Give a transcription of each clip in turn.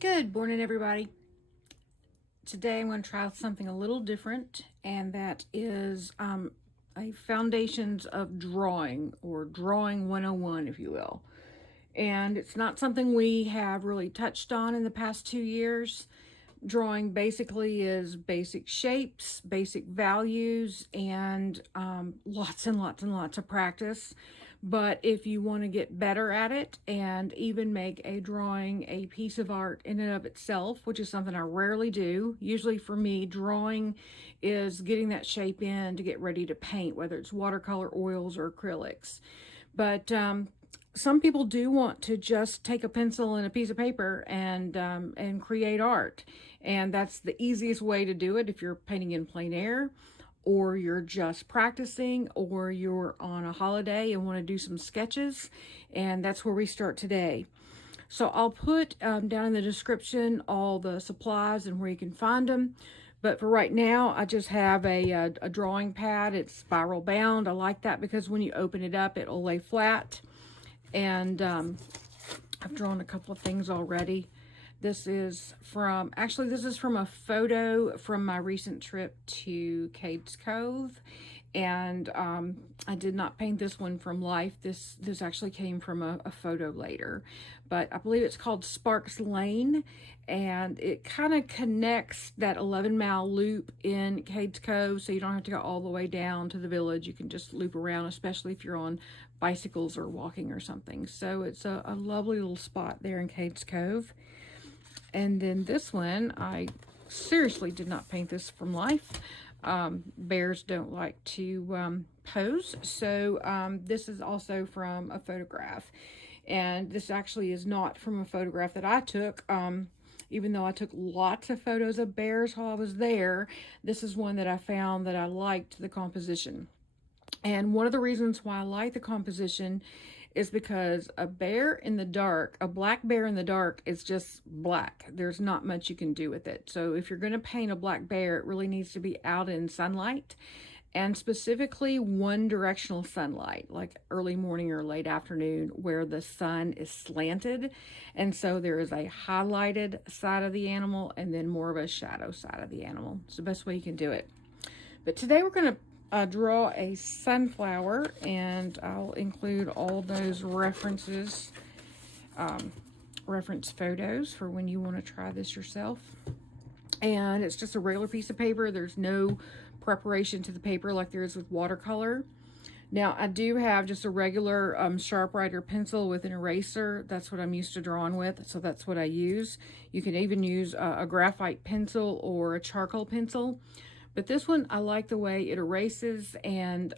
Good morning, everybody. Today I'm going to try something a little different, and that is a foundations of drawing, or drawing 101, if you will. And it's not something we have really touched on in the past 2 years. Drawing basically is basic shapes, basic values, and lots and lots and lots of practice. But if you want to get better at it and even make a drawing a piece of art in and of itself, which is something I rarely do, usually for me, drawing is getting that shape in to get ready to paint, whether it's watercolor, oils, or acrylics. But some people do want to just take a pencil and a piece of paper and create art, and that's the easiest way to do it if you're painting in plein air, or you're just practicing, or you're on a holiday and want to do some sketches. And that's where we start today. So I'll put down in the description all the supplies and where you can find them. But for right now, I just have a drawing pad. It's spiral bound. I like that because when you open it up, it'll lay flat. And I've drawn a couple of things already. This is from a photo from my recent trip to Cades Cove. And I did not paint this one from life. This actually came from a photo later. But I believe it's called Sparks Lane. And it kind of connects that 11-mile loop in Cades Cove, so you don't have to go all the way down to the village. You can just loop around, especially if you're on bicycles or walking or something. So it's a lovely little spot there in Cades Cove. And then this one, I seriously did not paint this from life. Bears don't like to pose. So this is also from a photograph. And this actually is not from a photograph that I took. Even though I took lots of photos of bears while I was there, this is one that I found that I liked the composition. And one of the reasons why I like the composition is because a bear in the dark, a black bear in the dark, is just black. There's not much you can do with it. So if you're going to paint a black bear, it really needs to be out in sunlight, and specifically one directional sunlight, like early morning or late afternoon, where the sun is slanted. And so there is a highlighted side of the animal and then more of a shadow side of the animal. It's the best way you can do it. But today we're going to draw a sunflower, and I'll include all those references, reference photos for when you want to try this yourself. And it's just a regular piece of paper. There's no preparation to the paper like there is with watercolor. Now, I do have just a regular Sharpwriter pencil with an eraser. That's what I'm used to drawing with, so that's what I use. You can even use a graphite pencil or a charcoal pencil. But this one, I like the way it erases, and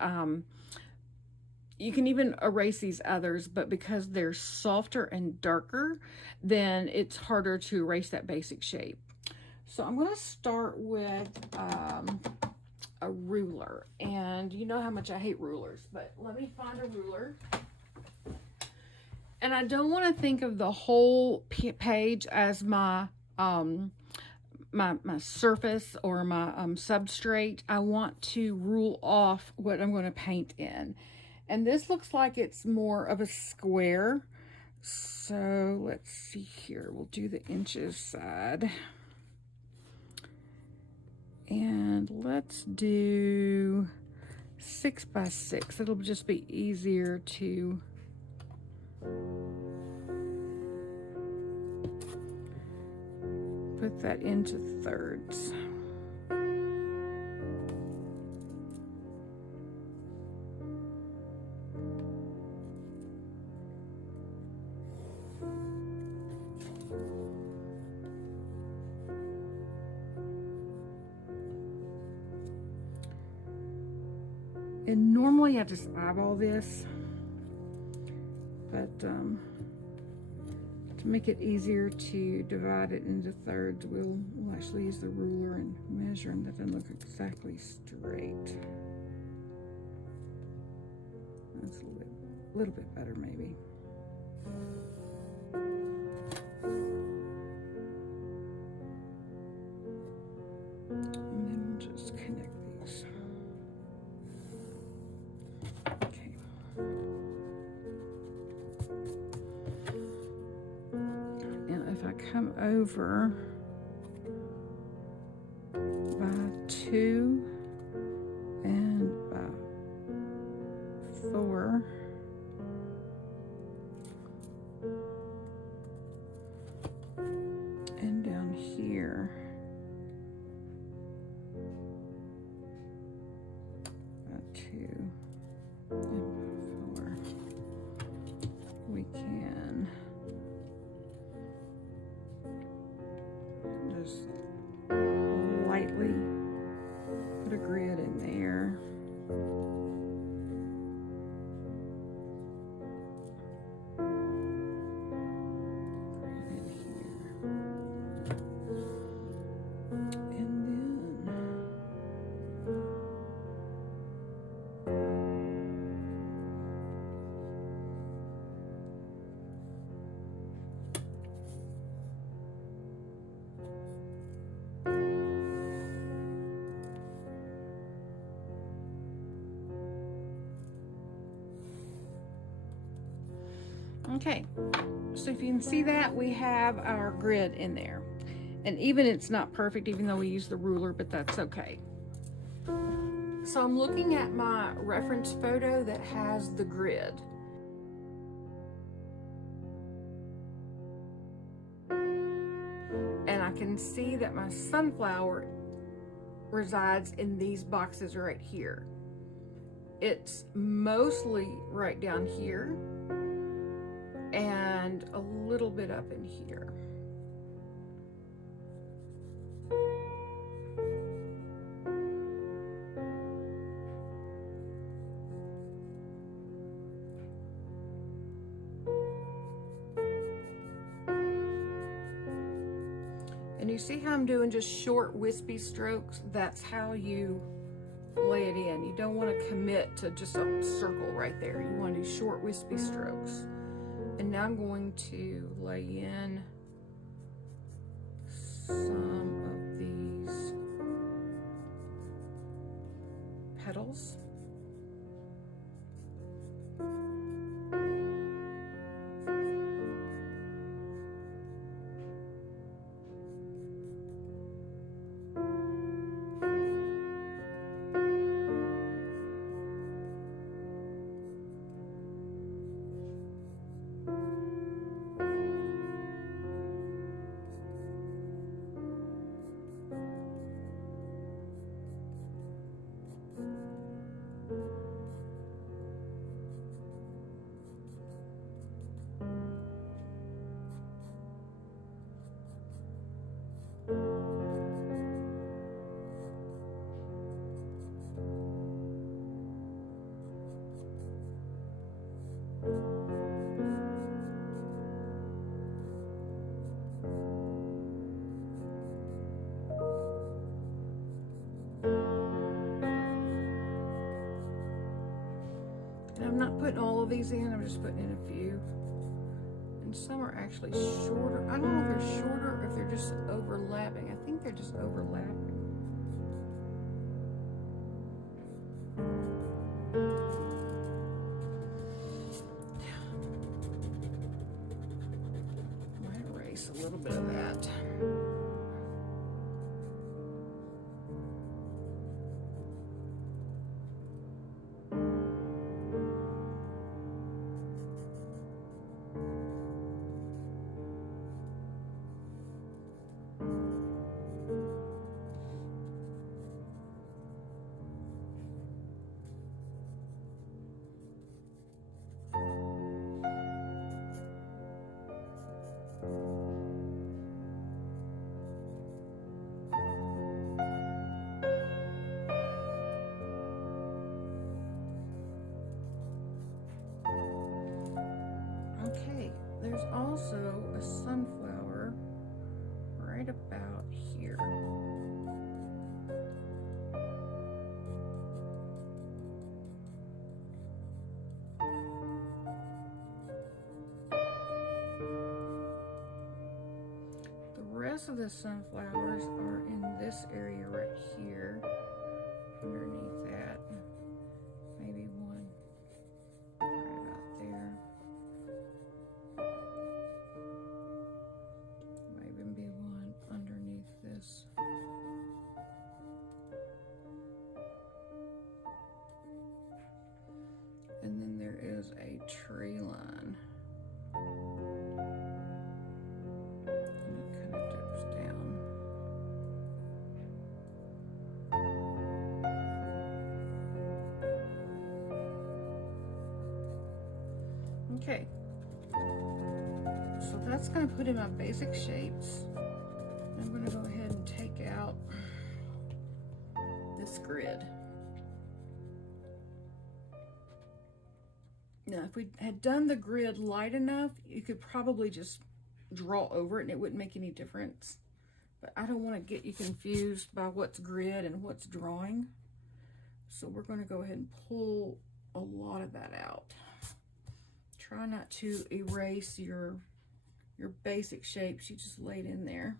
you can even erase these others, but because they're softer and darker, then it's harder to erase that basic shape. So I'm going to start with a ruler, and you know how much I hate rulers, but let me find a ruler. And I don't want to think of the whole page as my surface or my substrate. I want to rule off what I'm going to paint in. And this looks like it's more of a square. So let's see here. We'll do the inches side. And let's do 6 by 6. It'll just be easier to put that into thirds. And normally I just eyeball this, but to make it easier to divide it into thirds, we'll actually use the ruler and measure, and that doesn't look exactly straight. That's a little bit better, maybe. And then we'll just connect these. Okay. Now, if I come over by 2 and by 4. And down here by 2 and by 4. We can just lightly put a grid in there. Okay, so if you can see that, we have our grid in there. And even it's not perfect, even though we use the ruler, but that's okay. So I'm looking at my reference photo that has the grid. And I can see that my sunflower resides in these boxes right here. It's mostly right down here and a little bit up in here. And you see how I'm doing just short wispy strokes? That's how you lay it in. You don't want to commit to just a circle right there. You want to do short wispy strokes. And now I'm going to lay in some of these petals. And I'm not putting all of these in, I'm just putting in a few. And some are actually shorter. I don't know if they're shorter or if they're just overlapping. I think they're just overlapping. I might erase a little bit of that. Okay, there's also a sunflower right about here. The rest of the sunflowers are in this area right here, underneath that. Maybe one right about there. Okay, so that's going to put in my basic shapes. I'm going to go ahead and take out this grid. Now, if we had done the grid light enough, you could probably just draw over it and it wouldn't make any difference. But I don't want to get you confused by what's grid and what's drawing. So we're going to go ahead and pull a lot of that out. Try not to erase your basic shapes you just laid in there.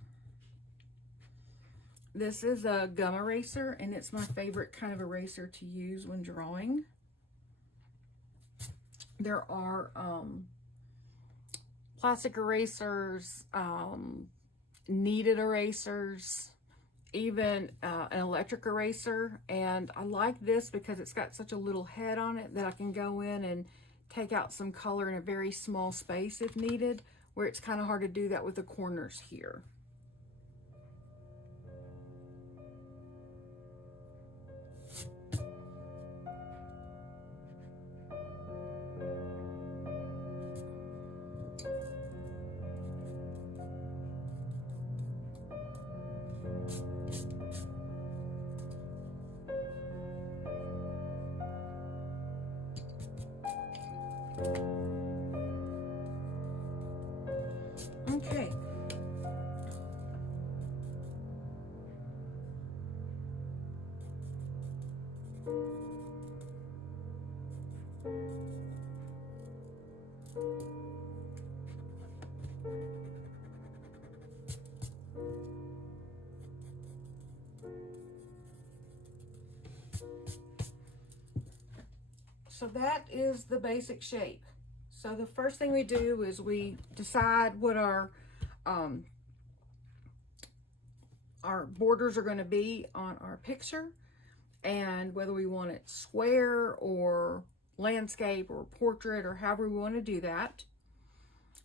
This is a gum eraser, and it's my favorite kind of eraser to use when drawing. There are plastic erasers, kneaded erasers, even an electric eraser, and I like this because it's got such a little head on it that I can go in and take out some color in a very small space if needed, where it's kind of hard to do that with the corners here. Okay. So that is the basic shape. So the first thing we do is we decide what our borders are going to be on our picture, and whether we want it square or landscape or portrait or however we want to do that.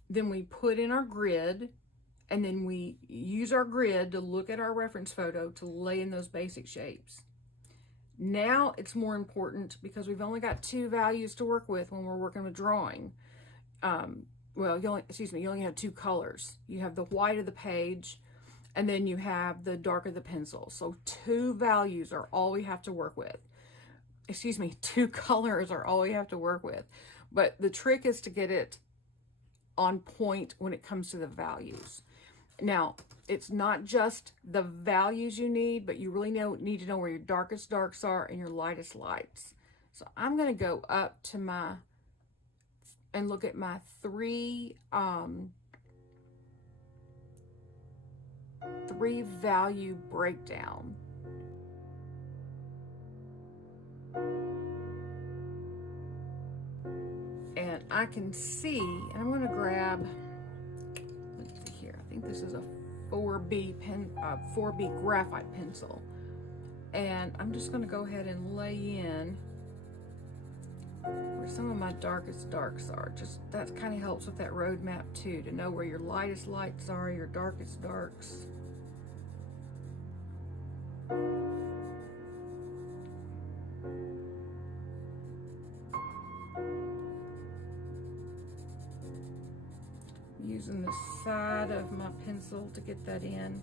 Then we put in our grid, and then we use our grid to look at our reference photo to lay in those basic shapes. Now it's more important because we've only got two values to work with when we're working with drawing. Well, you only have two colors. You have the white of the page, and then you have the dark of the pencil. So two values are all we have to work with. Two colors are all we have to work with. But the trick is to get it on point when it comes to the values. Now, it's not just the values you need, but you really need to know where your darkest darks are and your lightest lights. So I'm going to go up to and look at my three value breakdown. And I can see, and I'm going to grab, let's see here, I think this is a 4B graphite pencil. And I'm just going to go ahead and lay in where some of my darkest darks are. Just that kind of helps with that roadmap too, to know where your lightest lights are, your darkest darks. Using the side of my pencil to get that in.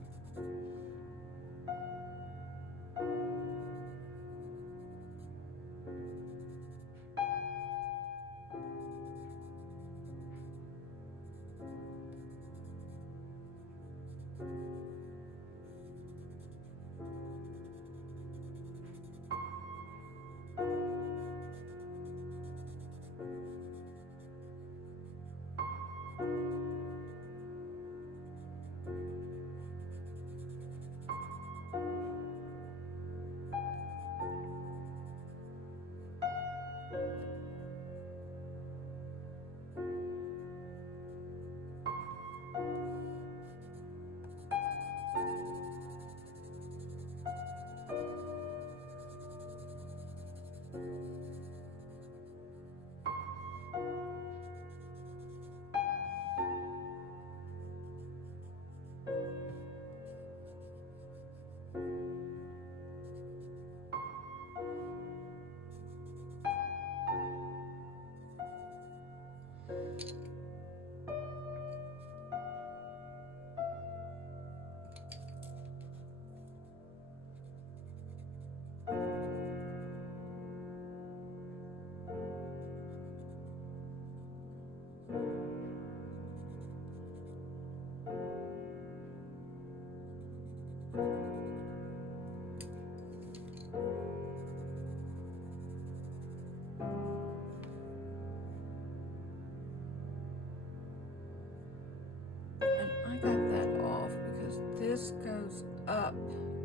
And I got that off because this goes up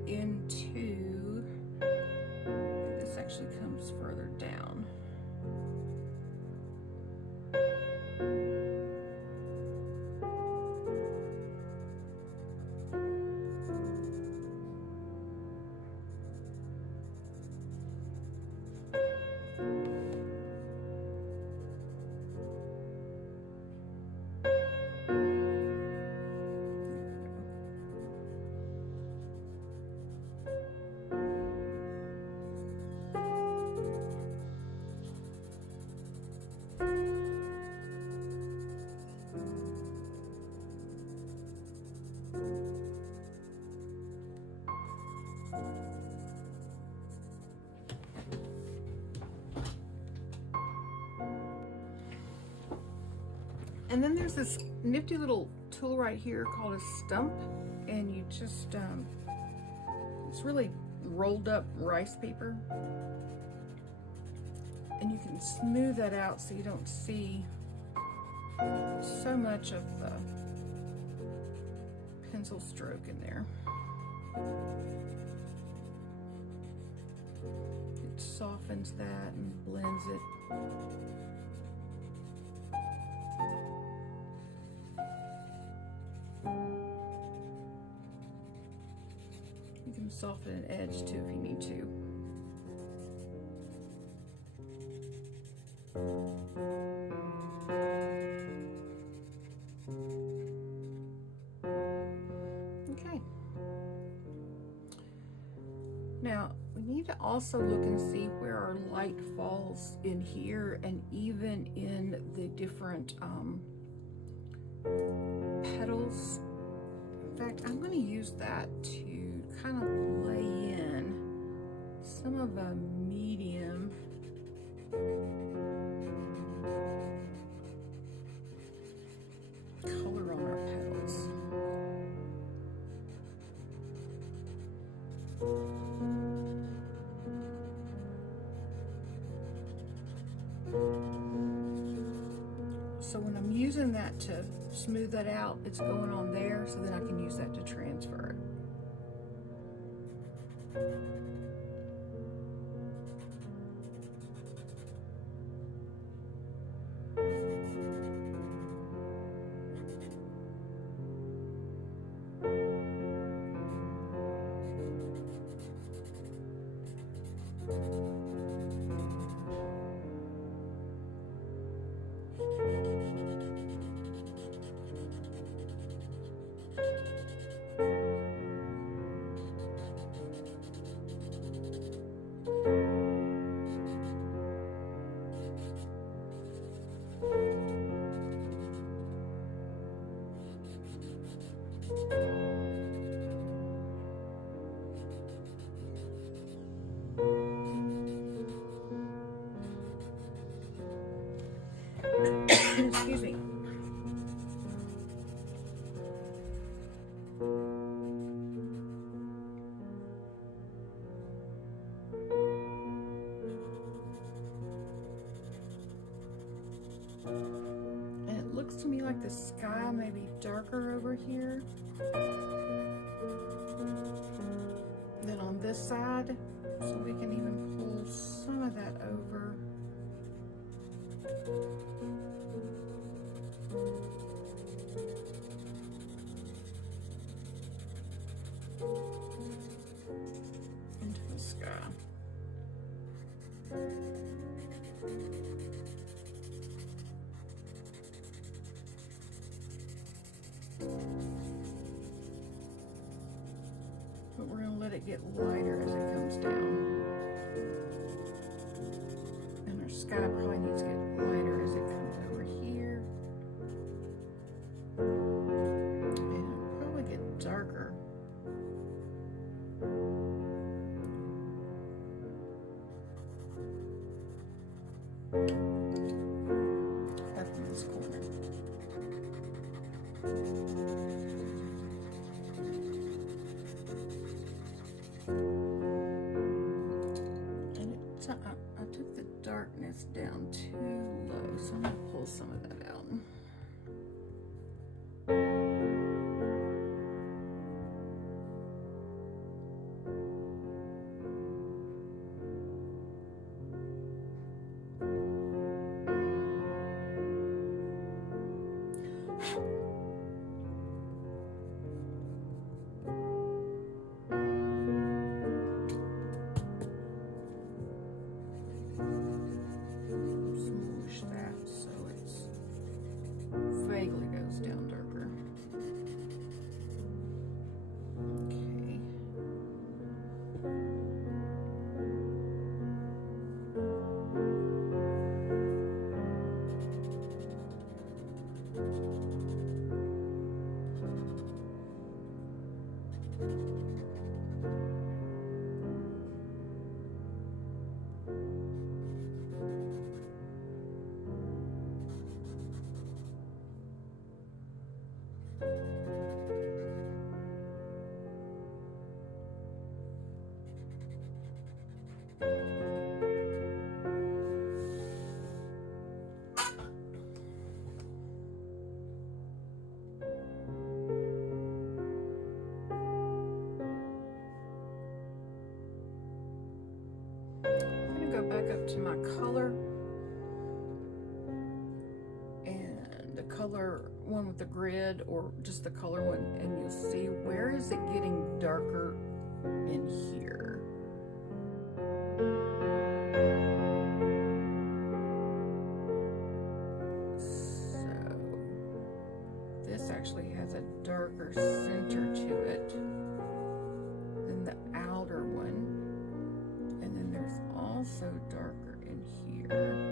into, this actually comes further down. And then there's this nifty little tool right here called a stump, and you just, it's really rolled up rice paper. And you can smooth that out so you don't see so much of the pencil stroke in there. It softens that and blends it. You can soften an edge too if you need to. Okay. Now we need to also look and see where our light falls in here and even in the different petals. In fact, I'm going to use that to kind of lay in some of a medium color on our petals. So when I'm using that to smooth that out, it's going on there, so then I can use that to transfer it. Excuse me. And it looks to me like the sky may be darker over here than on this side, so we can even pull some of that over. Into the sky. But we're going to let it get lighter as it comes down. And our sky probably needs to get lighter as it comes over here. And I took the darkness down too low, so I'm going to pull some of that out. Smoosh that so it's vaguely goes down darker. Okay. I'm going to go back up to my color, and the color one with the grid, or just the color one, and you'll see where is it getting darker in here. So this actually has a darker center to it than the outer one. And then there's also darker in here.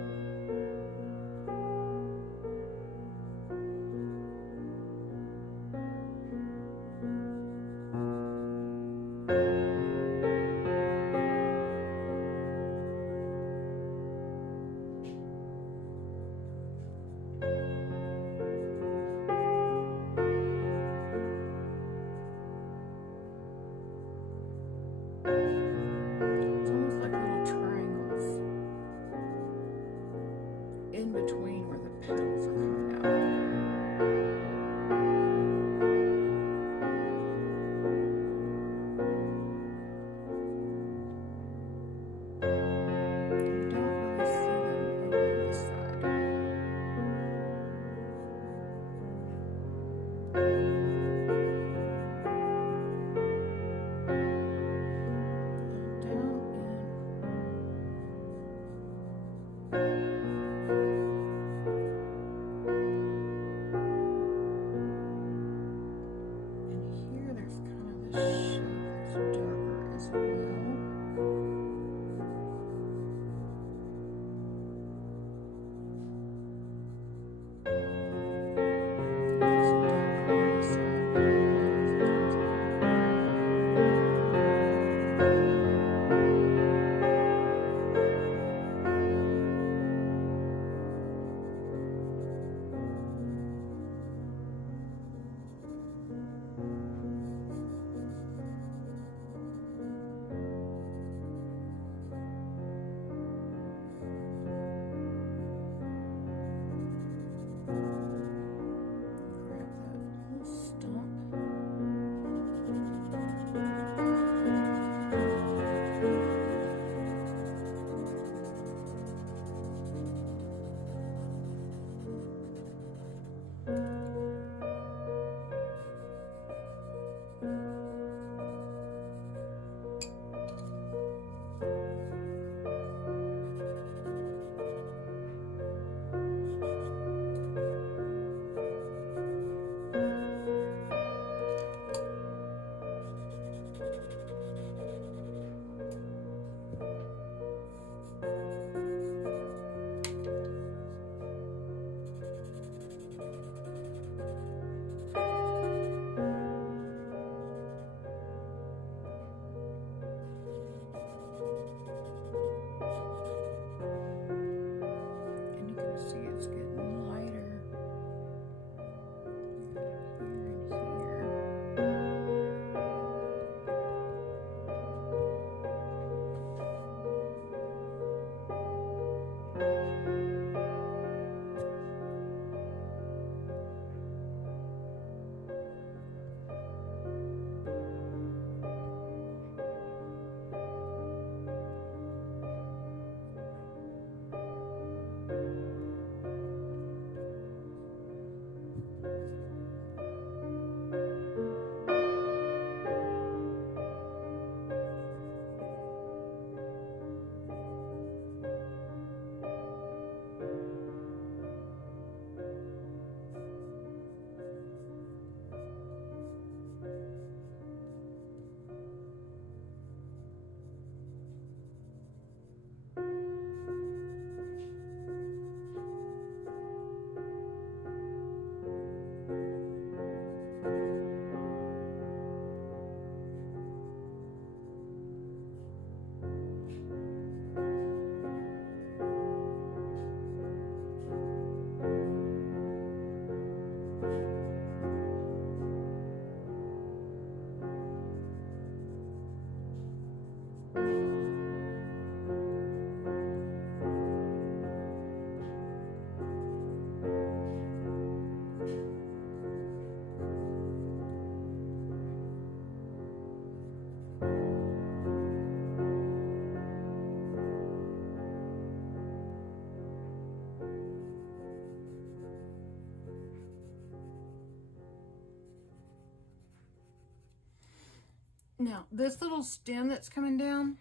Now, this little stem that's coming down,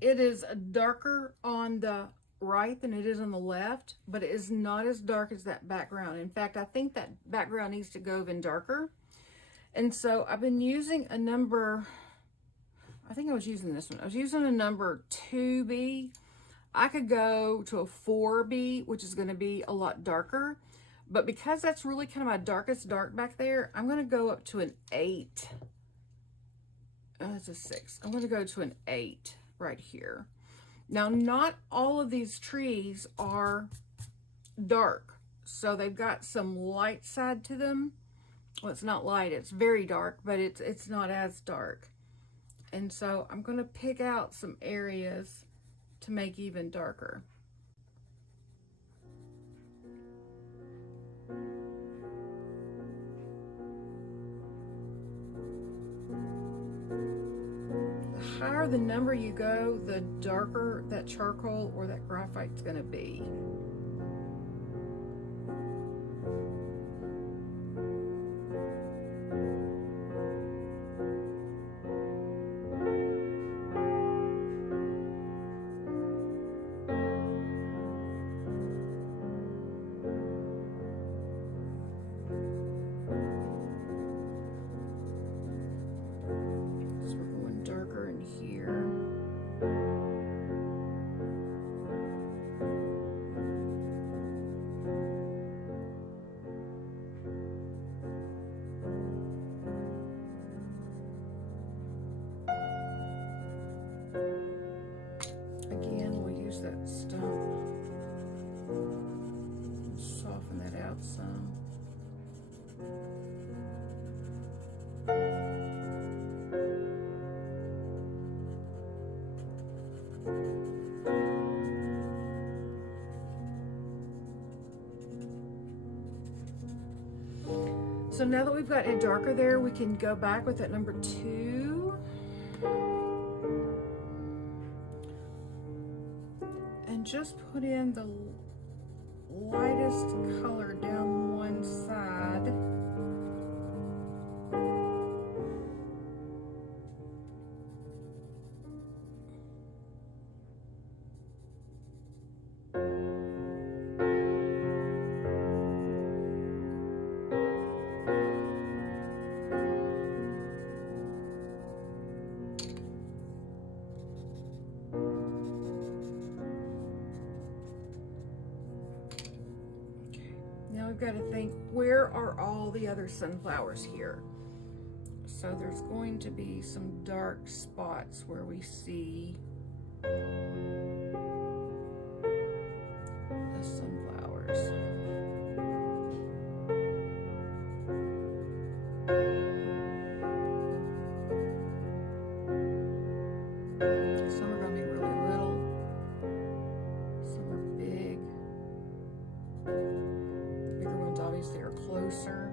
it is darker on the right than it is on the left, but it is not as dark as that background. In fact, I think that background needs to go even darker. And so I've been using a number, I think I was using this one. I was using a number 2B. I could go to a 4B, which is going to be a lot darker. But because that's really kind of my darkest dark back there, I'm going to go up to an 8. That's a 6. I'm going to go to an 8 right here. Now, not all of these trees are dark. So they've got some light side to them. Well, it's not light, it's very dark, but it's not as dark. And so I'm going to pick out some areas to make even darker. The higher the number you go, the darker that charcoal or that graphite's going to be. That stump, soften that out some. So now that we've got it darker there, we can go back with that number 2. Just put in the lightest color down one side. Now we've got to think, where are all the other sunflowers here? So there's going to be some dark spots where we see the sunflowers. Some are going to be really little, some are big. The bigger ones obviously are closer.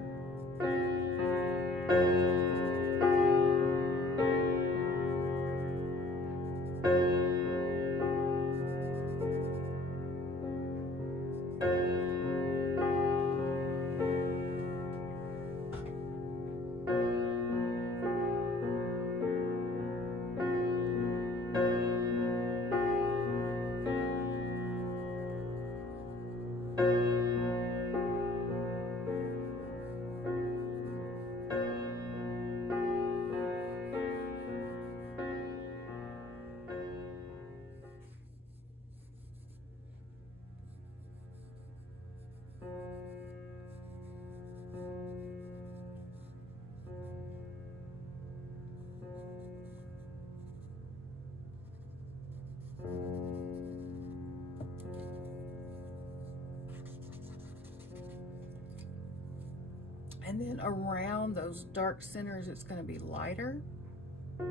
And then around those dark centers, it's going to be lighter. So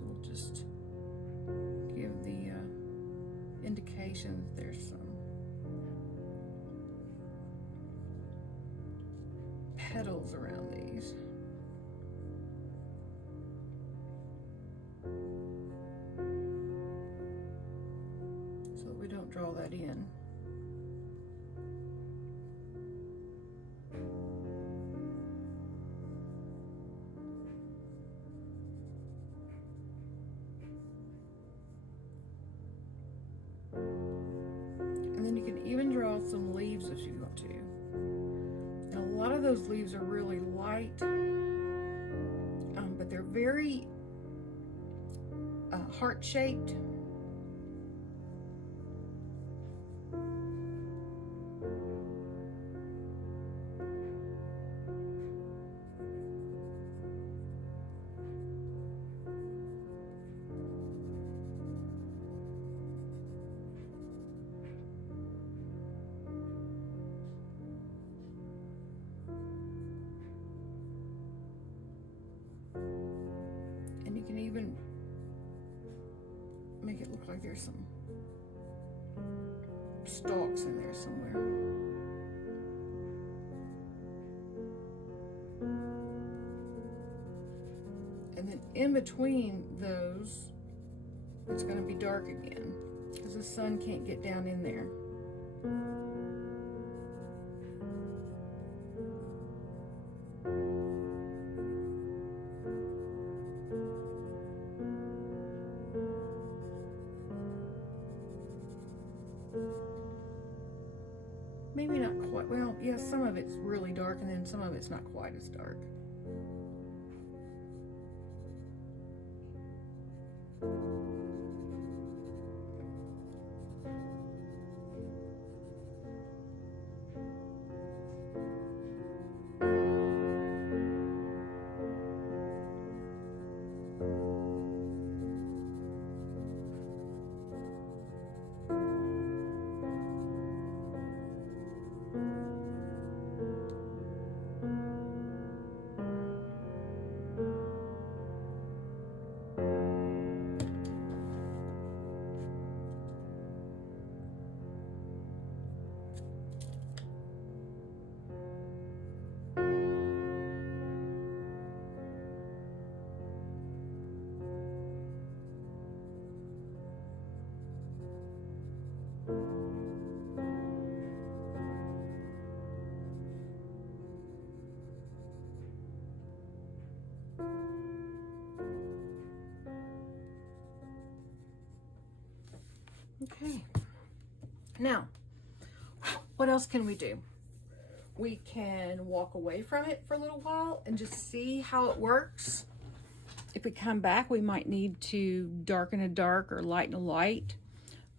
we'll just give the indication that there's some petals around these. So that we don't draw that in. even draw some leaves if you want to. Now, a lot of those leaves are really light, but they're very heart-shaped. And you can even make it look like there's some stalks in there somewhere. And then in between those, it's going to be dark again because the sun can't get down in there. Maybe not quite, well, yeah, some of it's really dark and then some of it's not quite as dark. Okay, now, what else can we do? We can walk away from it for a little while and just see how it works. If we come back, we might need to darken a dark or lighten a light.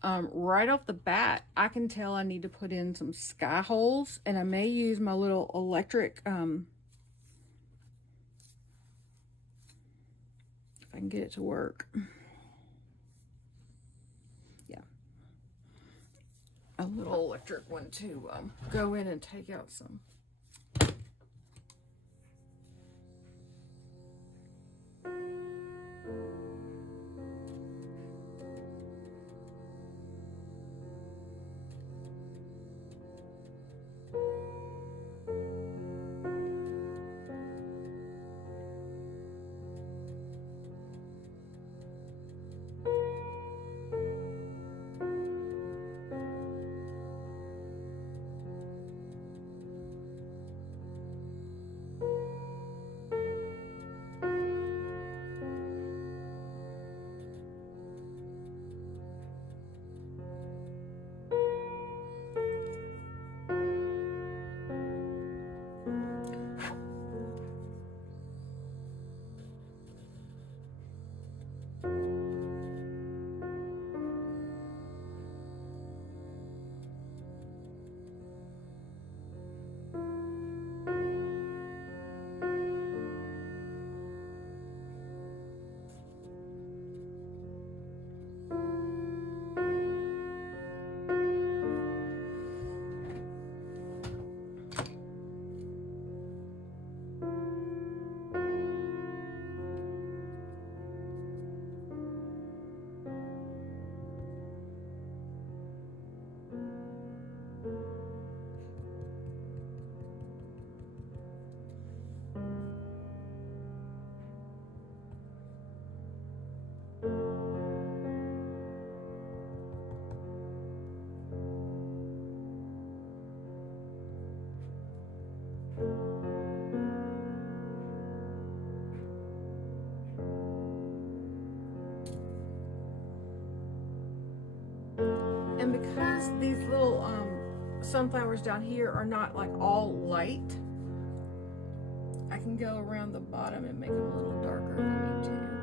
Right off the bat, I can tell I need to put in some sky holes, and I may use my little electric, if I can get it to work. A little electric one to go in and take out some. And because these little sunflowers down here are not like all light, I can go around the bottom and make them a little darker if I need to.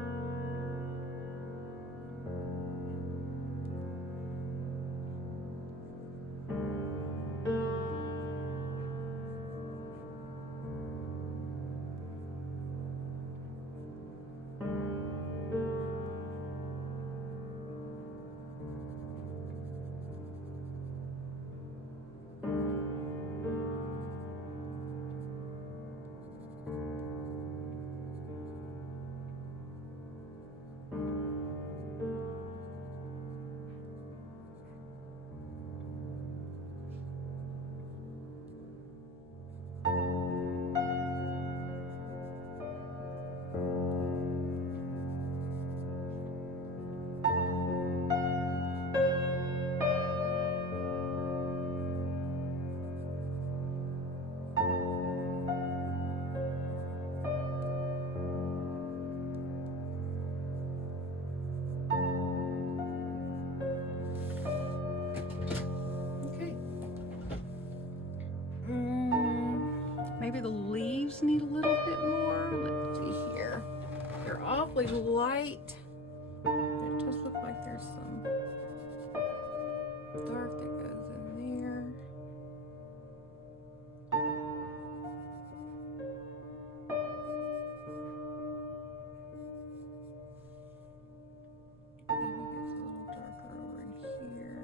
Maybe the leaves need a little bit more. Let's see here. They're awfully light. It does look like there's some dark that goes in there. Maybe it gets a little darker over here.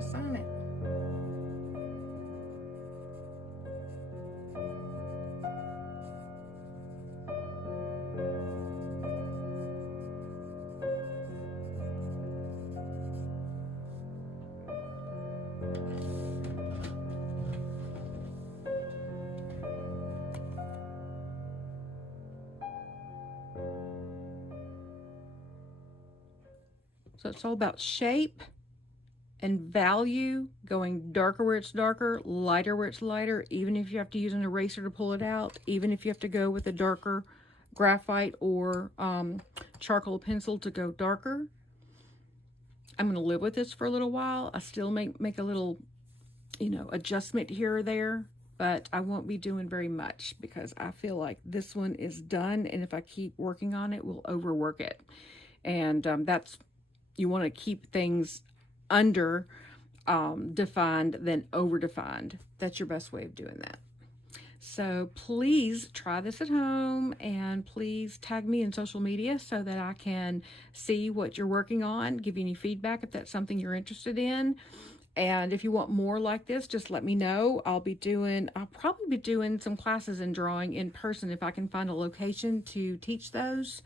Sign it. So it's all about shape and value, going darker where it's darker, lighter where it's lighter, even if you have to use an eraser to pull it out, even if you have to go with a darker graphite or charcoal pencil to go darker. I'm going to live with this for a little while. I still make a little, adjustment here or there, but I won't be doing very much because I feel like this one is done, and if I keep working on it, we'll overwork it. And you want to keep things under defined than over defined. That's your best way of doing that. So please try this at home, and please tag me in social media so that I can see what you're working on, give you any feedback if that's something you're interested in. And if you want more like this, just let me know. I'll probably be doing some classes in drawing in person if I can find a location to teach those.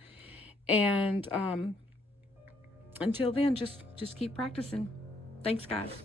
And until then, just keep practicing. Thanks, guys.